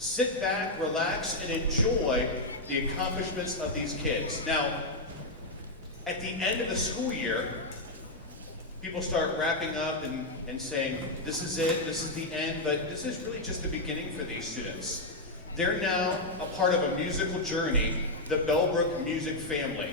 Sit back, relax, and enjoy the accomplishments of these kids. Now, at the end of the school year, people start wrapping up and saying, this is it, this is the end, but this is really just the beginning for these students. They're now a part of a musical journey, the Bellbrook music family.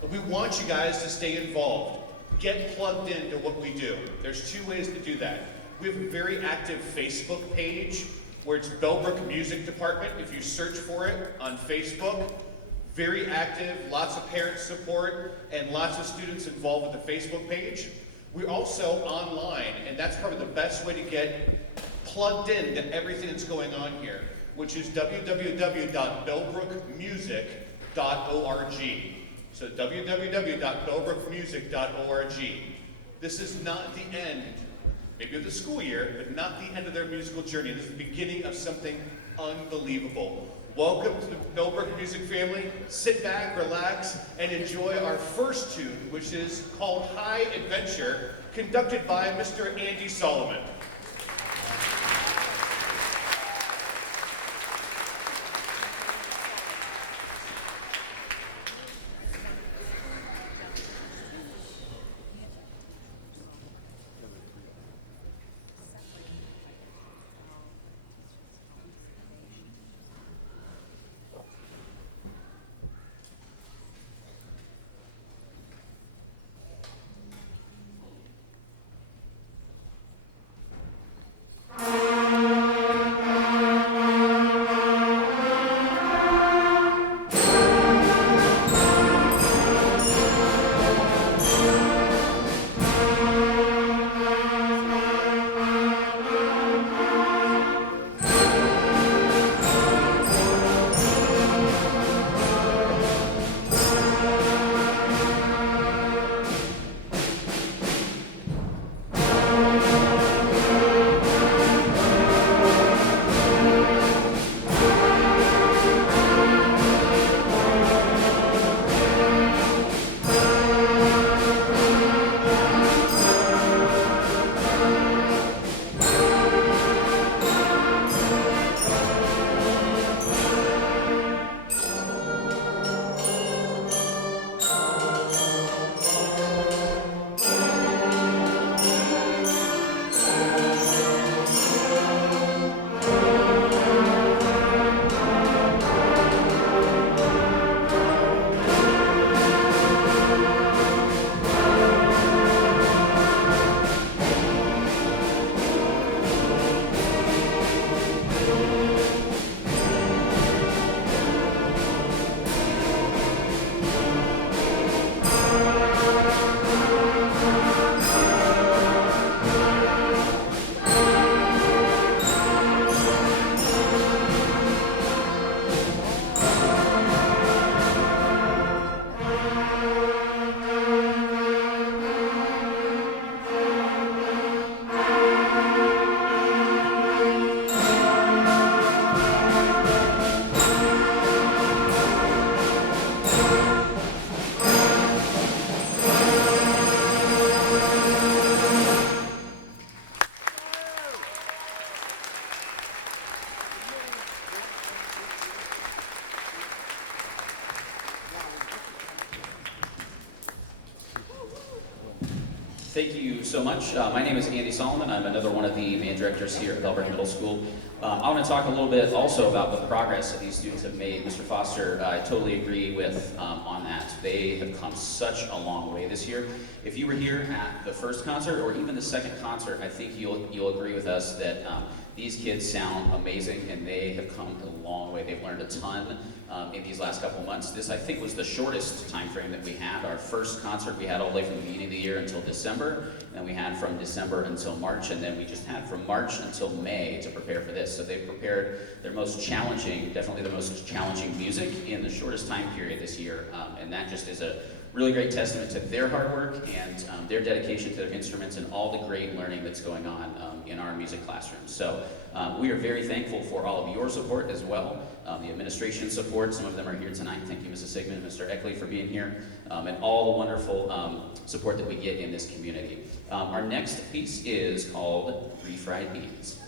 But we want you guys to stay involved. Get plugged into what we do. There's two ways to do that. We have a very active Facebook page where it's Bellbrook Music Department. If you search for it on Facebook, very active, lots of parent support, and lots of students involved with the Facebook page. We're also online, and that's probably the best way to get plugged into everything that's going on here, which is www.bellbrookmusic.org. So www.bellbrookmusic.org. This is not the end, maybe of the school year, but not the end of their musical journey. This is the beginning of something unbelievable. Welcome to the Bellbrook music family. Sit back, relax, and enjoy our first tune, which is called High Adventure, conducted by Mr. Andy Solomon. Thank you so much. My name is Andy Solomon. I'm another one of the band directors here at Bellbrook Middle School. I want to talk a little bit also about the progress that these students have made. Mr. Foster, I totally agree with on that. They have come such a long way this year. If you were here at the first concert or even the second concert, I think you'll agree with us that these kids sound amazing and they have come a long way. They've learned a ton in these last couple months. This, I think, was the shortest time frame that we had. Our first concert we had all the way from the beginning of the year until December, and we had from December until March, and then we just had from March until May to prepare for this. So they've prepared their most challenging, definitely the most challenging music in the shortest time period this year, and that just is a really great testament to their hard work and their dedication to their instruments and all the great learning that's going on in our music classrooms. So we are very thankful for all of your support as well, the administration support. Some of them are here tonight. Thank you, Mrs. Sigmund and Mr. Eckley, for being here, and all the wonderful support that we get in this community. Our next piece is called Refried Beans.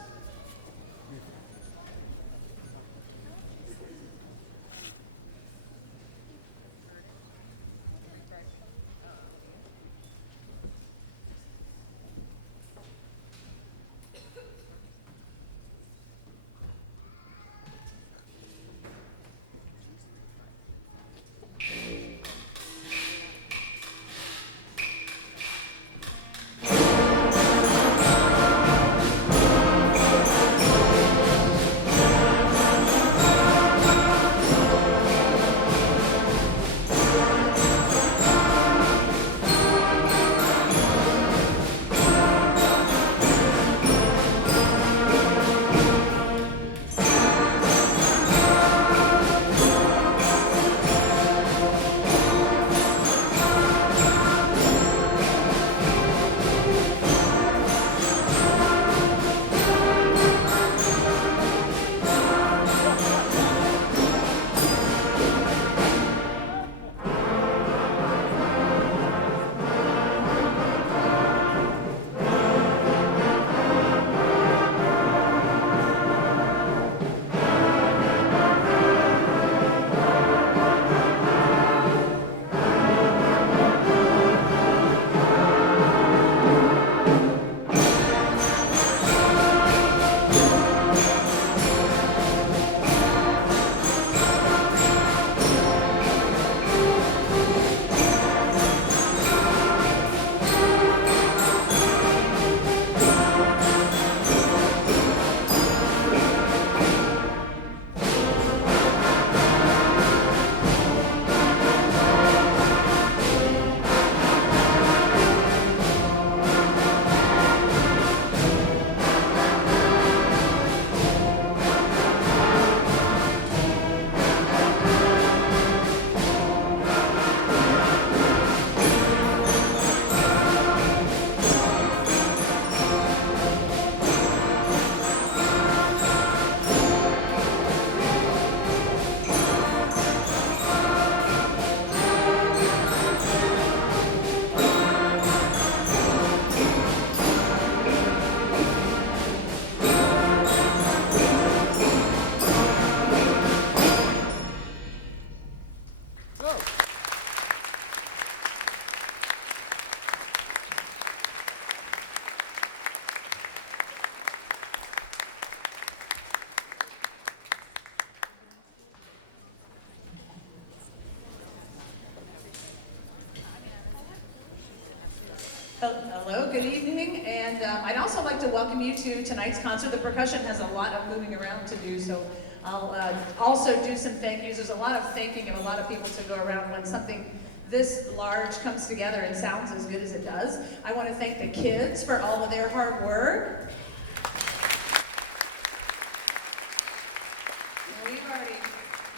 good evening, and I'd also like to welcome you to tonight's concert. The percussion has a lot of moving around to do, so I'll also do some thank yous. There's a lot of thanking of a lot of people to go around when something this large comes together and sounds as good as it does. I want to thank the kids for all of their hard work.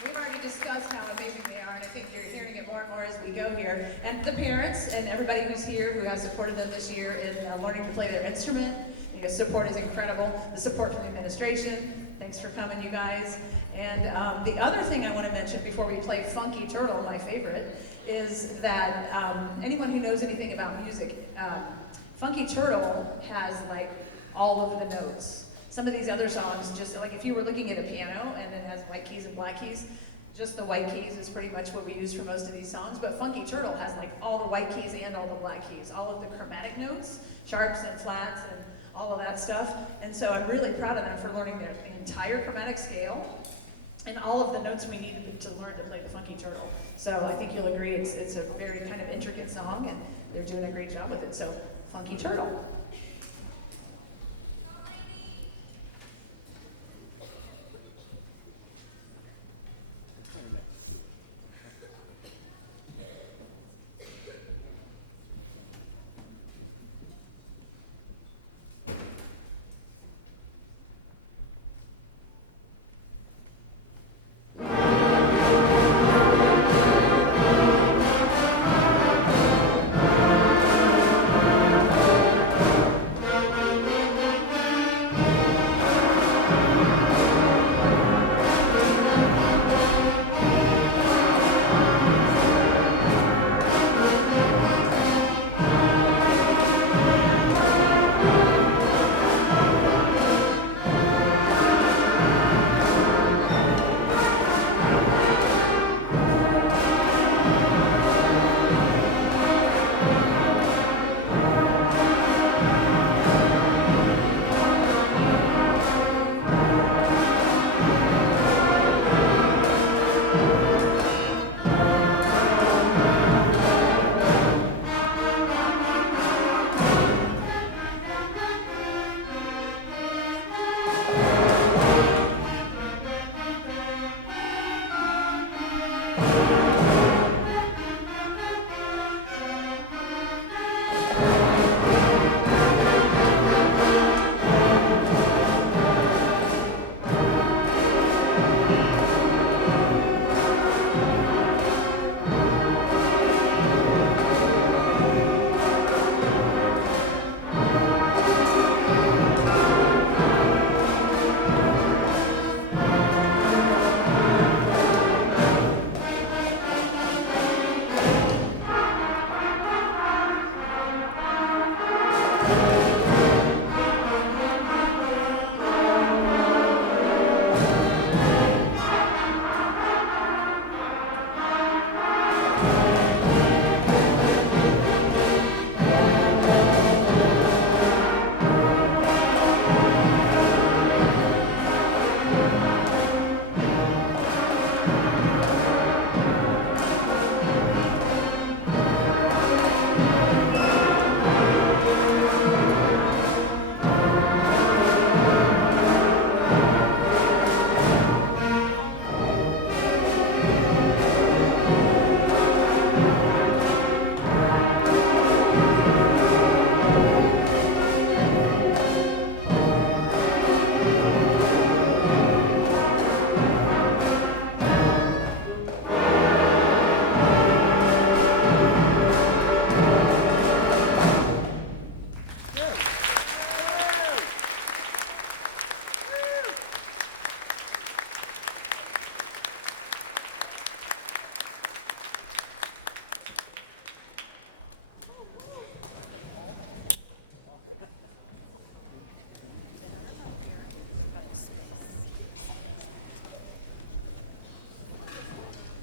We've already discussed how amazing they are, and I think you're hearing it more and more as we go here. And the parents and everybody who's here who has supported them this year in learning to play their instrument. You know, support is incredible. The support from the administration. Thanks for coming, you guys. And the other thing I want to mention before we play Funky Turtle, my favorite, is that anyone who knows anything about music, Funky Turtle has like all of the notes. Some of these other songs, just like if you were looking at a piano and it has white keys and black keys, just the white keys is pretty much what we use for most of these songs. But Funky Turtle has like all the white keys and all the black keys, all of the chromatic notes, sharps and flats and all of that stuff. And so I'm really proud of them for learning the entire chromatic scale and all of the notes we needed to learn to play the Funky Turtle. So I think you'll agree it's a very kind of intricate song, and they're doing a great job with it. So Funky Turtle.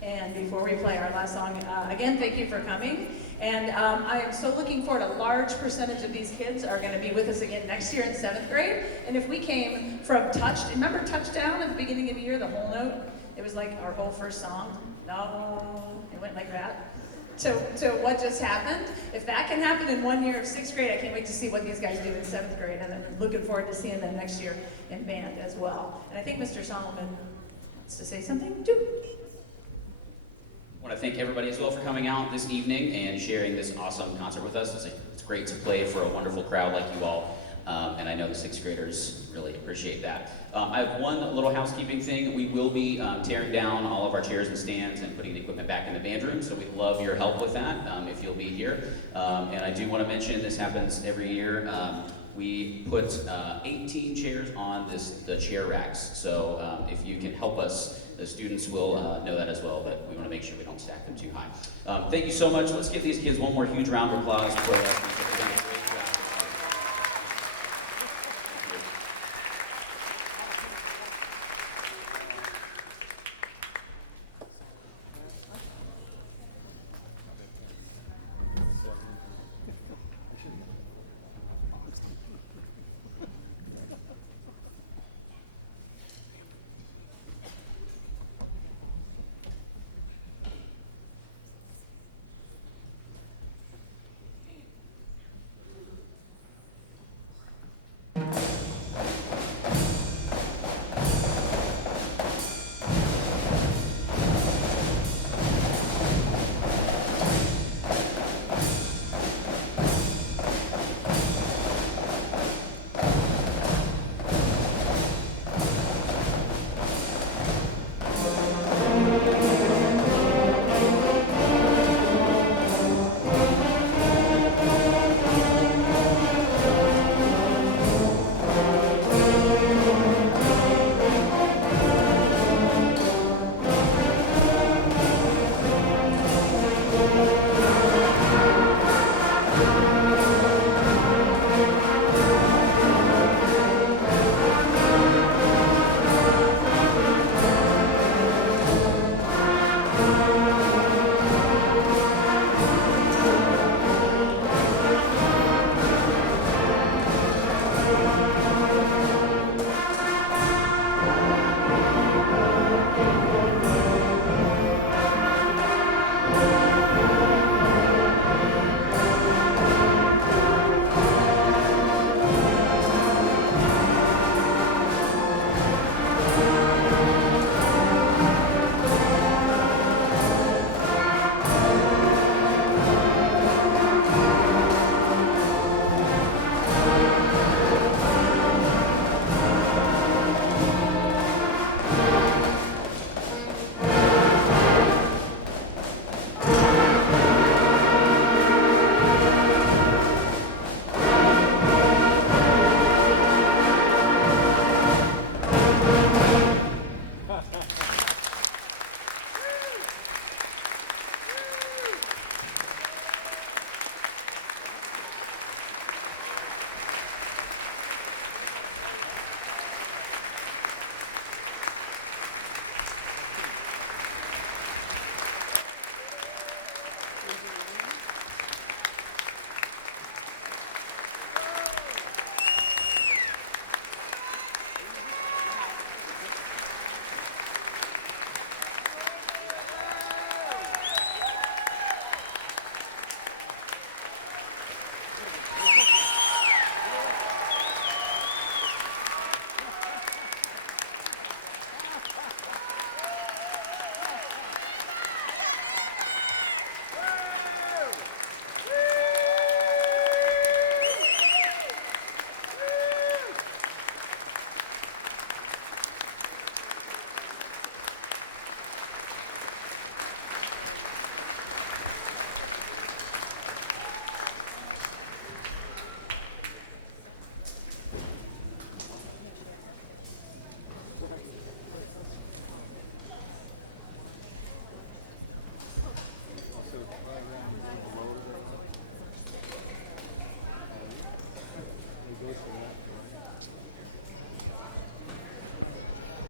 And before we play our last song, again, thank you for coming. And I am so looking forward. A large percentage of these kids are going to be with us again next year in 7th grade. And if we came from remember Touchdown at the beginning of the year, the whole note? It was like our whole first song. No, it went like that. to what just happened. If that can happen in 1 year of 6th grade, I can't wait to see what these guys do in 7th grade, and I'm looking forward to seeing them next year in band as well. And I think Mr. Solomon wants to say something too. I want to thank everybody as well for coming out this evening and sharing this awesome concert with us. It's great to play for a wonderful crowd like you all, and I know the 6th graders really appreciate that. I have one little housekeeping thing. We will be tearing down all of our chairs and stands and putting the equipment back in the band room, so we'd love your help with that if you'll be here. And I do want to mention, this happens every year. We put 18 chairs on the chair racks, so if you can help us, the students will know that as well, but we want to make sure we don't stack them too high. Thank you so much. Let's give these kids one more huge round of applause for us.